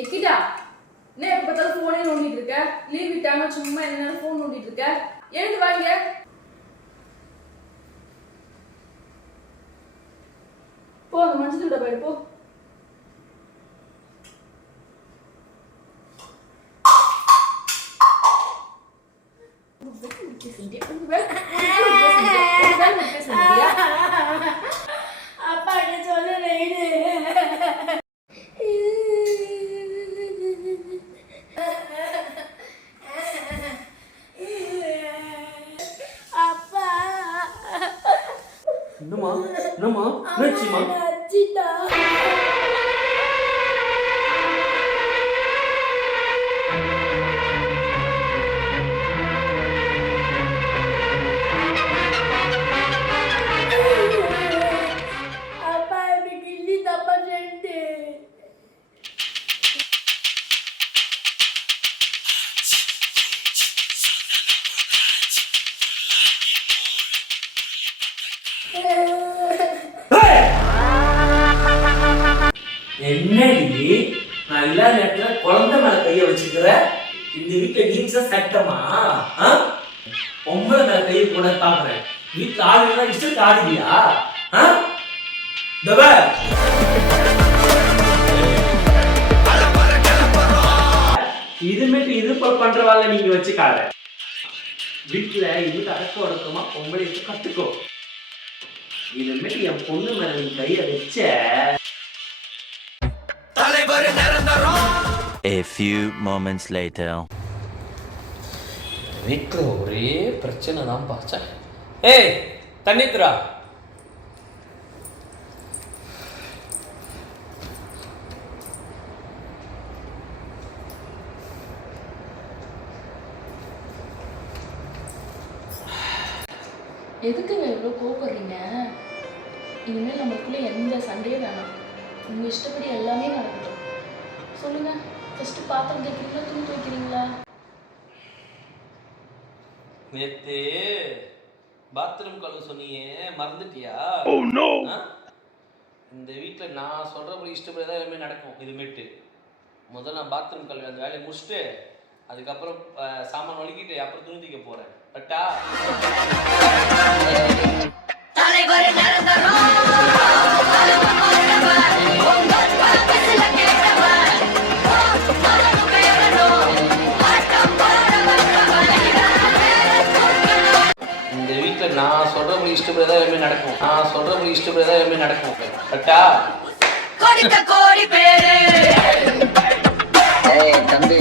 எக்கிட்டா என்ன எப்ப பார்த்தாலும் போனே நோண்டிட்டு இருக்க? லீவ் விட்டாங்க சும்மா என்ன போன் நோண்டிட்டு இருக்க? எழுந்து வாங்க. போ அந்த மஞ்சள் தூட போயிடு போ. அப்பா சொல்ல அப்பா என்னம்மா என்னாச்சுமா? அச்சிட்டா அப்பா எனக்கு இல்லி தப்பா செஞ்சு என்னடி நான் இல்லாத நேரத்துல குழந்தை மேல கைய வச்சுக்கிற? இந்த வீட்டுல நீச்ச சட்டமா? பொம்பளை மேல கைய கூட பாக்குறேன். வீட்டுல ஆளுங்களா இஷ்டத்துக்கு ஆடுவியா? இதுமேட்டு இது பண்ற வேலை நீங்க வச்சுக்காத. வீட்டுல இது அடக்க உடக்கமா பொம்பளை கத்துக்கோ. இதுமேட்டு என் பொண்ணு மேல நீ கைய வச்ச A few moments later. வீட்டில் ஒரே பிரச்சனை தான் பார்த்தேன். ஏய் தண்ணித்ரா, எதுக்குங்க இவ்வளோ கோவப்படுறீங்க? இனிமேல் நமக்குள்ள எந்த சண்டையும் வேணாம். உங்க இஷ்டப்படி எல்லாமே நடக்கட்டும். சொல்லுங்க, ஃபர்ஸ்ட் பாத்திரம் தைக்கிறீங்களா துணி துவைக்கிறீங்களா? நேத்து பாத்ரூம் கழுவு சொன்னியே மறந்துட்டியா? இந்த வீட்டில் நான் சொல்கிறபடி இஷ்டப்படி தான் எல்லாமே நடக்கும். இதுமேட்டு முதல்ல நான் பாத்ரூம் கழுவி அந்த வேலையை முடிச்சுட்டு அதுக்கப்புறம் சாமான் வலிக்கிட்டு அப்புறம் துணி தைக்க போகிறேன். பட்டா இந்த வீட்டில் நான் சொல்கிறபடி இஷ்டப்படி தான் எல்லாமே நடக்கும். பட்டா தம்பி